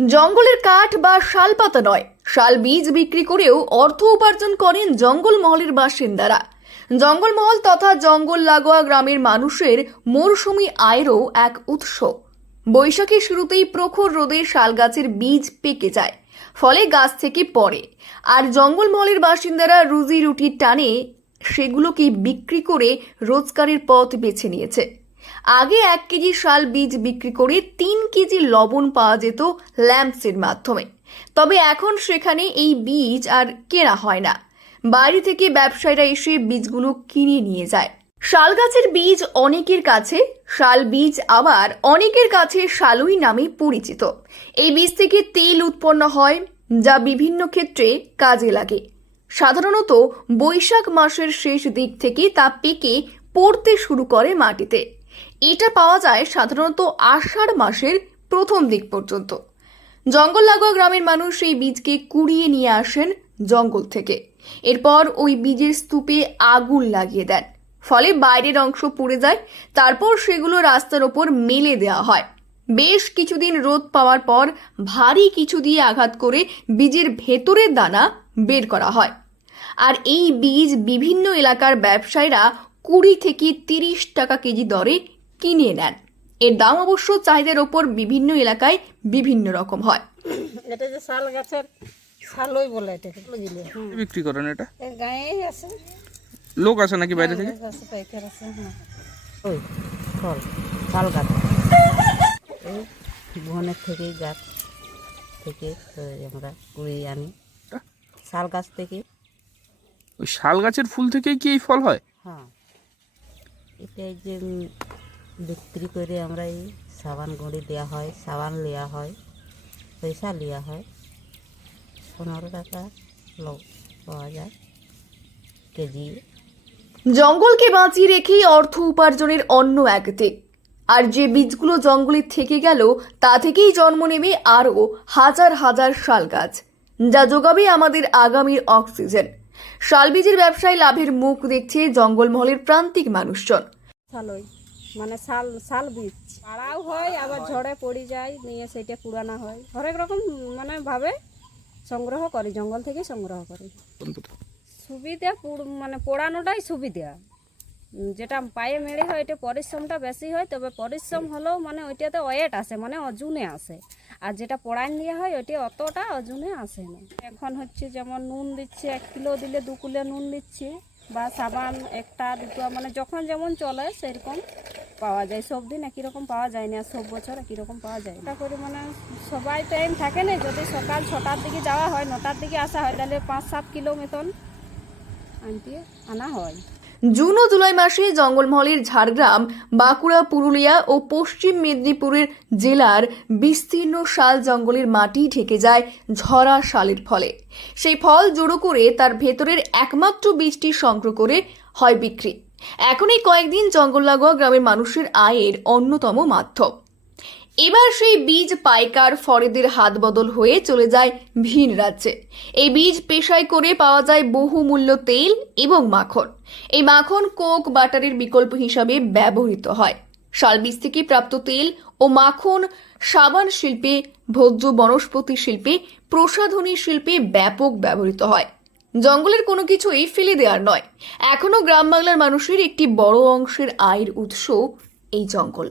জঙ্গলের কাঠ বা শালপাতা নয়, শাল বীজ বিক্রি করেও অর্থ উপার্জন করেন জঙ্গলমহলের বাসিন্দারা। জঙ্গলমহল তথা জঙ্গল লাগোয়া গ্রামের মানুষের মৌসুমী আয়েরও এক উৎস। বৈশাখের শুরুতেই প্রখর রোদে শাল গাছের বীজ পেকে যায়, ফলে গাছ থেকে পড়ে। আর জঙ্গলমহলের বাসিন্দারা রুজি রুটির টানে সেগুলোকে বিক্রি করে রোজগারের পথ বেছে নিয়েছে। আগে 1 কেজি শাল বীজ বিক্রি করে 3 কেজি লবণ পাওয়া যেত ল্যাম্পসের মাধ্যমে। তবে এখন সেখানে এই বীজ আর কেনা হয় না, বাইরে থেকে ব্যবসায়ীরা এসে বীজগুলো কিনে নিয়ে যায়। শাল গাছের বীজ অনেকের কাছে শাল বীজ, আবার অনেকের কাছে শালুই নামে পরিচিত। এই বীজ থেকে তেল উৎপন্ন হয়, যা বিভিন্ন ক্ষেত্রে কাজে লাগে। সাধারণত বৈশাখ মাসের শেষ দিক থেকে তা পেকে পড়তে শুরু করে মাটিতে। এটা পাওয়া যায় সাধারণত আষাঢ় মাসের প্রথম দিক পর্যন্ত। জঙ্গল লাগোয়া গ্রামের মানুষ এই বীজকে কুড়িয়ে নিয়ে আসেন জঙ্গল থেকে। এরপর ওই বীজের স্তূপে আগুন লাগিয়ে দেন, ফলে বাইরের অংশ পুড়ে যায়। তারপর সেগুলো রাস্তার ওপর মেলে দেওয়া হয়। বেশ কিছুদিন রোদ পাওয়ার পর ভারী কিছু দিয়ে আঘাত করে বীজের ভেতরের দানা বের করা হয়। আর এই বীজ বিভিন্ন এলাকার ব্যবসায়ীরা 20 থেকে 30 টাকা কেজি দরে কিনে নেন। এর দাম অবশ্য চাহিদার ওপর বিভিন্ন এলাকায় বিভিন্ন রকম হয়। এটা যে শাল গাছের শালই বলে, এটাকে বুঝলি? বিক্রি করেন এটা? এই গায়ে আছে, লোক আসে নাকি বাইরে থেকে? আছে, পাইকার আছে। হ্যাঁ, ওই ফল শাল গাছ এই বনের থেকে গাছ থেকে আমরা কুড়িয়ে আনি, শাল গাছ থেকে। ওই শাল গাছের ফুল থেকেই কি এই ফল হয়? হ্যাঁ, এটাই যে বিক্রি করে আমরা এই সাবান গুঁড়ি দেওয়া হয়, সাবান নেওয়া হয়, পয়সা নেওয়া হয়। 15 টাকা লোক পাওয়া যায় কেজি। জঙ্গলকে বাঁচিয়ে রেখেই অর্থ উপার্জনের অন্য এক দিক। আর যে বীজগুলো জঙ্গলে থেকে গেল, তা থেকেই জন্ম নেবে আরও হাজার হাজার শাল গাছ, যা যোগাবে আমাদের আগামীর অক্সিজেন। শাল বীজের ব্যবসায় লাভের মুখ দেখছে জঙ্গলমহলের প্রান্তিক মানুষজন। শালই মানে শাল শাল বীজ পাড়াও হয়, আবার ঝড়ে পড়ে যায়, নিয়ে সেটা পুরানো হয়। হরেক রকম মানে ভাবে সংগ্রহ করি, জঙ্গল থেকে সংগ্রহ করি। সুবিধা মানে পোড়ানোটাই সুবিধা। যেটা পায়ে মেরে হয় এটা পরিশ্রমটা বেশি হয়, তবে পরিশ্রম হলেও মানে ওইটাতে ওয়েট আসে, মানে ওজনে আসে। আর যেটা পোড়ান দিয়ে হয় ওইটা অতটা ওজনে আসে না। এখন হচ্ছে যেমন নুন দিচ্ছে, 1 কিলো দিলে 2 কিলো নুন দিচ্ছে, বা সাবান 1টা 2টা, মানে যখন যেমন চলে সেরকম পাওয়া যায়। সব দিন একই রকম পাওয়া যায় না, সব বছর একই রকম পাওয়া যায় না। করে মানে সবাই টাইম থাকে না, যদি সকাল 6টার দিকে যাওয়া হয়, 9টার দিকে আসা হয়, তাহলে 5-7 কিলো মতন আনতে আনা হয়। জুন ও জুলাই মাসে জঙ্গলমহলের ঝাড়গ্রাম, বাঁকুড়া, পুরুলিয়া ও পশ্চিম মেদিনীপুরের জেলার বিস্তীর্ণ শাল জঙ্গলের মাটি ঢেকে যায় ঝরা শালের ফলে। সেই ফল জড়ো করে তার ভেতরের একমাত্র বীজটি সংগ্রহ করে হয় বিক্রি। এখন এই কয়েকদিন জঙ্গল লাগোয়া গ্রামের মানুষের আয়ের অন্যতম মাধ্যম। এবার সেই বীজ পাইকার ফরেদের হাত বদল হয়ে চলে যায় ভিন রাজ্যে। এই বীজ পেশাই করে পাওয়া যায় বহুমূল্য তেল এবং মাখন। এই মাখন কোক বাটারের বিকল্প হিসাবে ব্যবহৃত হয়। শাল বীজ থেকে প্রাপ্ত তেল ও মাখন সাবান শিল্পে, ভোজ্য বনস্পতি শিল্পে, প্রসাধনী শিল্পে ব্যাপক ব্যবহৃত হয়। জঙ্গলের কোনো কিছুই ফেলে দেওয়ার নয়। এখনো গ্রাম বাংলার মানুষের একটি বড় অংশের আয়ের উৎস এই জঙ্গল।